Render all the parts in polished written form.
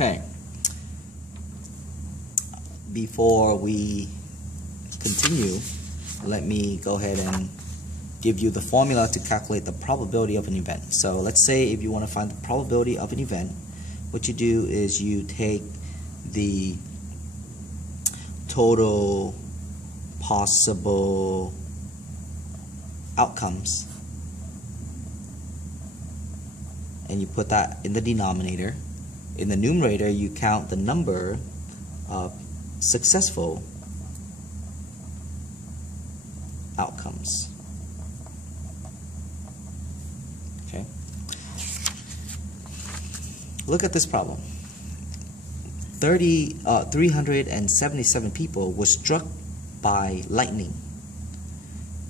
Okay. Before we continue, let me go ahead and give you the formula to calculate the probability of an event. So let's say if you want to find the probability of an event, what you do is you take the total possible outcomes and you put that in the denominator. In the numerator, you count the number of successful outcomes. Okay. Look at this problem. 377 people were struck by lightning.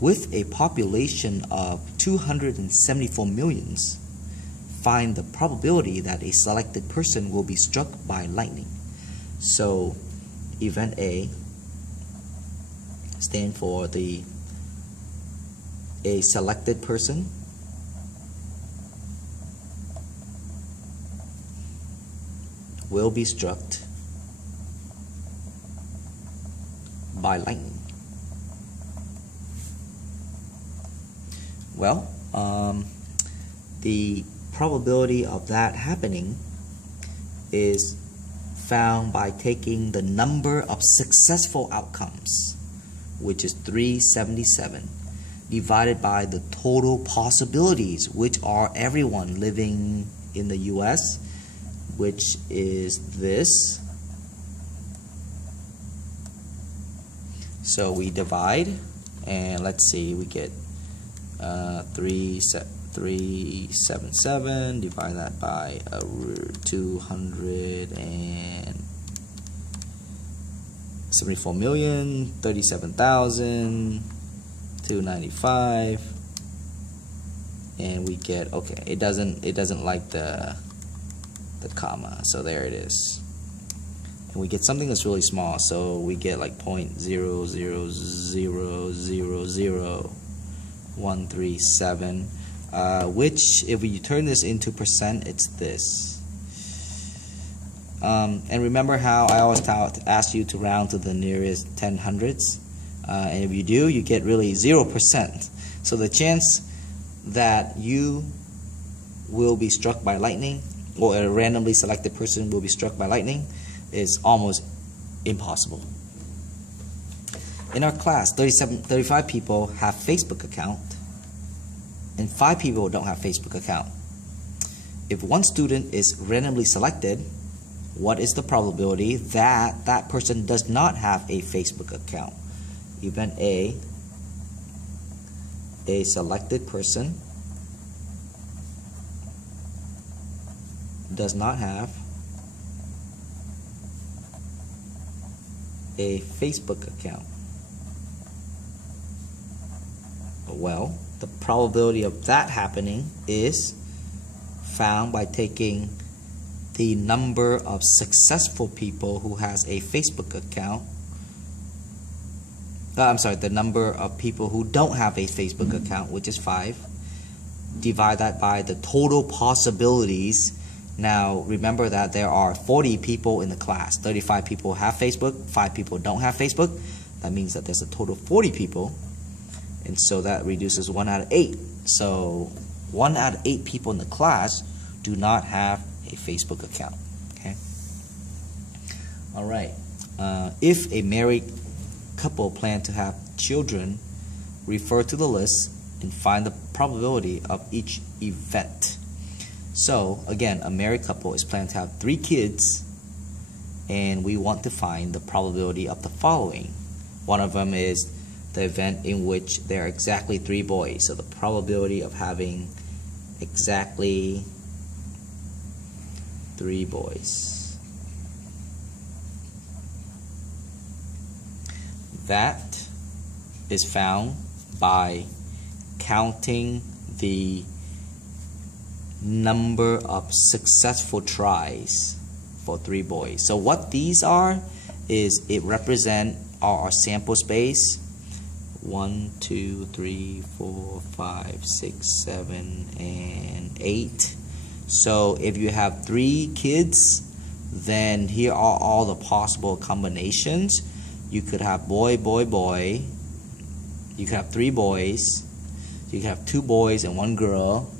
With a population of 274 millions, find the probability that a selected person will be struck by lightning. So event A stands for a selected person will be struck by lightning. Well, the probability of that happening is found by taking the number of successful outcomes, which is 377, divided by the total possibilities, which are everyone living in the US, which is this. So we divide, and let's see, we get 377, divide that by 274 million, 37,295, and we get, okay, it doesn't like the comma, so there it is. And we get something that's really small, so we get like 0.0000137, which, if we turn this into percent, it's this. And remember how I always ask you to round to the nearest 10 hundredths, and if you do, you get really 0%. So the chance that you will be struck by lightning, or a randomly selected person will be struck by lightning, is almost impossible. In our class, 35 people have Facebook account, and 5 people don't have Facebook account. If one student is randomly selected, what is the probability that that person does not have a Facebook account? Event A selected person does not have a Facebook account. Well, the probability of that happening is found by taking the number of successful people who has a Facebook account. The number of people who don't have a Facebook account, which is 5. Divide that by the total possibilities. Now, remember that there are 40 people in the class. 35 people have Facebook, 5 people don't have Facebook. That means that there's a total of 40 people. And so that reduces 1 out of 8. So 1 out of 8 people in the class do not have a Facebook account. Okay. All right. If a married couple plan to have children, refer to the list and find the probability of each event. So again, a married couple is planning to have 3 kids, and we want to find the probability of the following. One of them is the event in which there are exactly 3 boys. So the probability of having exactly 3 boys. That is found by counting the number of successful tries for 3 boys. So what these are is it represent our sample space. 1, 2, 3, 4, 5, 6, 7, and 8. So if you have 3 kids, then here are all the possible combinations. You could have boy, boy, boy. You could have 3 boys. You could have 2 boys and 1 girl.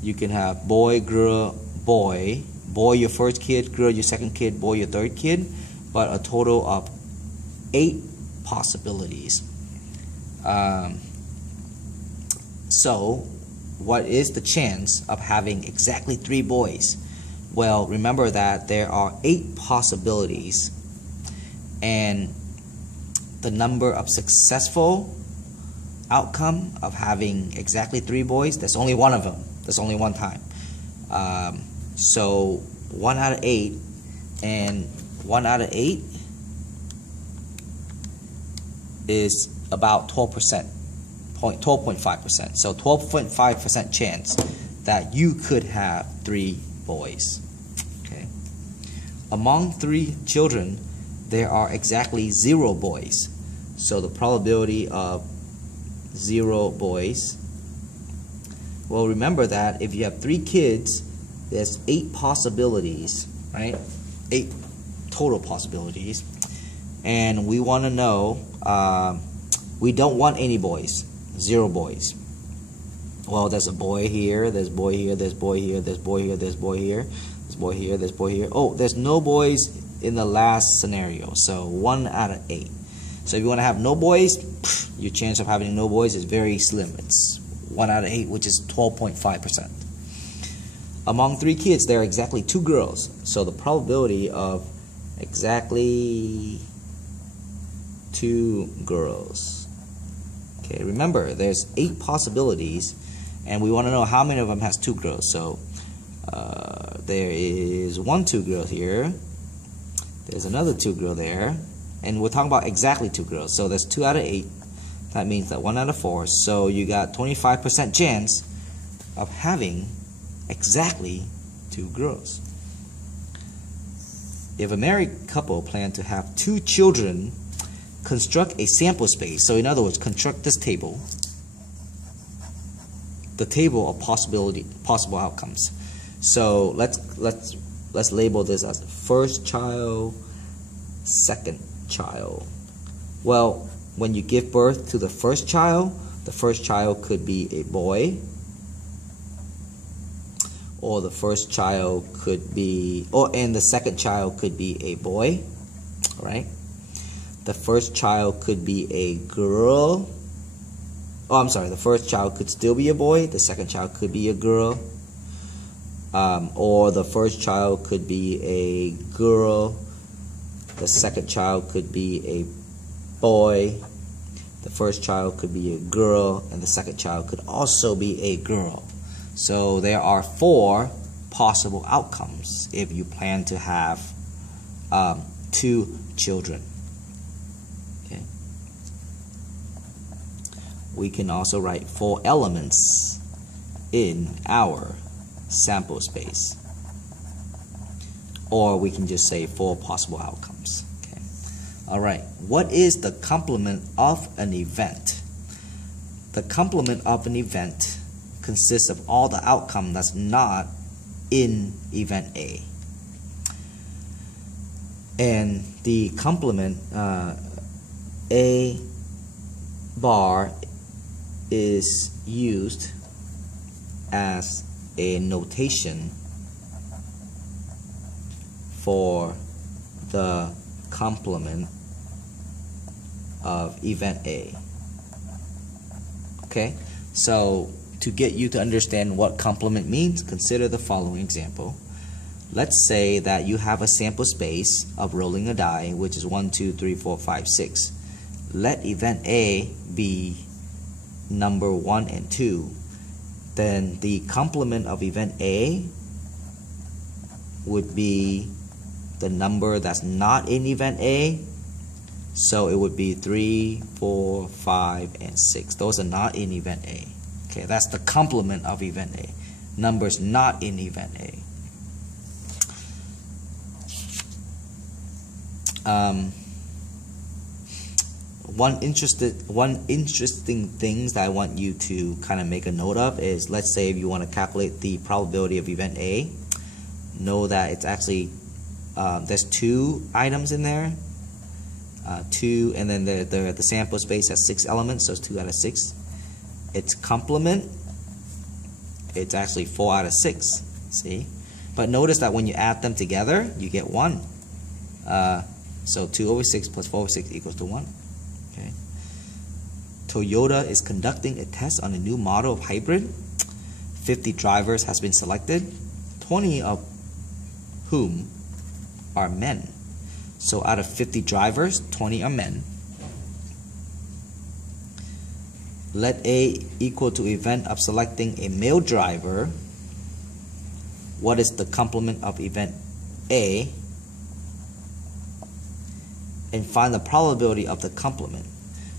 You can have boy, girl, boy. Boy your first kid, girl your second kid, boy your third kid. But a total of 8 possibilities. So what is the chance of having exactly 3 boys? Well, remember that there are 8 possibilities, and the number of successful outcome of having exactly 3 boys, there's only one of them. There's only one time. So 1 out of 8, and 1 out of 8 is about 12%, 12.5%. So 12.5% chance that you could have 3 boys. Okay. Among 3 children, there are exactly 0 boys. So the probability of 0 boys. Well, remember that if you have 3 kids, there's 8 possibilities, right? 8 total possibilities. And we want to know, we don't want any boys. 0 boys. Well, there's a boy here, there's boy here, there's boy here, there's boy here, there's boy here, there's boy here, there's boy here. Oh, there's no boys in the last scenario. So 1 out of 8. So if you want to have no boys, your chance of having no boys is very slim. It's 1 out of 8, which is 12.5%. Among 3 kids, there are exactly 2 girls. So the probability of exactly 2 girls. Okay, remember, there's 8 possibilities, and we want to know how many of them has 2 girls. So there is 1 2 girl here. There's another 2 girl there. And we're talking about exactly 2 girls. So that's 2 out of 8. That means that 1 out of 4. So you got 25% chance of having exactly 2 girls. If a married couple plan to have 2 children, construct a sample space. So in other words, construct this table. The table of possible outcomes. So let's label this as first child, second child. Well, when you give birth to the first child could be a boy, or the first child could be, and the second child could be a boy, right? The first child could be a girl. Oh, I'm sorry, the first child could still be a boy, the second child could be a girl, or the first child could be a girl, the second child could be a boy, the first child could be a girl, and the second child could also be a girl. So there are 4 possible outcomes if you plan to have 2 children. Okay. We can also write 4 elements in our sample space. Or we can just say 4 possible outcomes. Okay. All right. What is the complement of an event? The complement of an event consists of all the outcome that's not in event A. And the complement A bar is used as a notation for the complement of event A. Okay, so to get you to understand what complement means, consider the following example. Let's say that you have a sample space of rolling a die, which is 1, 2, 3, 4, 5, 6. Let event A be number 1 and 2. Then the complement of event A would be the number that's not in event A. So it would be 3, 4, 5, and 6. Those are not in event A. Okay, that's the complement of event A. Numbers not in event A. One interesting things that I want you to kind of make a note of is, let's say if you want to calculate the probability of event A, know that it's actually there's 2 items in there, 2, and then the sample space has 6 elements, so it's 2 out of 6. Its complement, it's actually 4 out of 6. See, but notice that when you add them together, you get 1. So 2 over 6 plus 4 over 6 equals to 1. Okay. Toyota is conducting a test on a new model of hybrid. 50 drivers has been selected, 20 of whom are men. So out of 50 drivers, 20 are men. Let A equal to event of selecting a male driver. What is the complement of event A? And find the probability of the complement.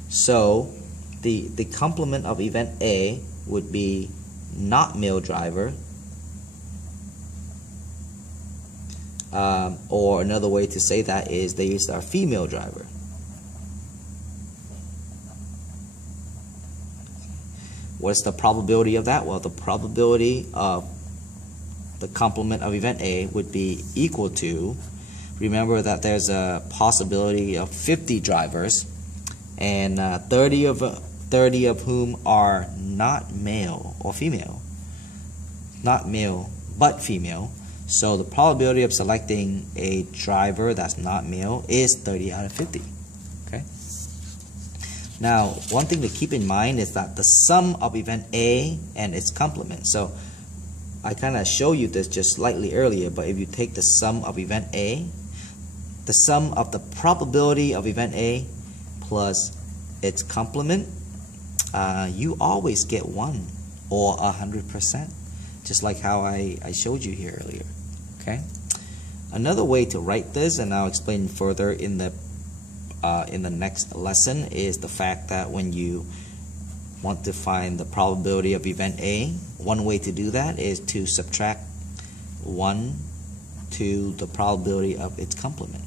So the complement of event A would be not male driver, or another way to say that is they used our female driver. What's the probability of that? Well, the probability of the complement of event A would be equal to, remember that there's a possibility of 50 drivers, and 30 of whom are not male or female. Not male, but female. So the probability of selecting a driver that's not male is 30 out of 50. Okay. Now, one thing to keep in mind is that the sum of event A and its complement. So I kind of showed you this just slightly earlier, but if you take the sum of event A, the sum of the probability of event A plus its complement, you always get 1 or 100%, just like how I showed you here earlier. Okay. Another way to write this, and I'll explain further in the next lesson, is the fact that when you want to find the probability of event A, one way to do that is to subtract 1 to the probability of its complement.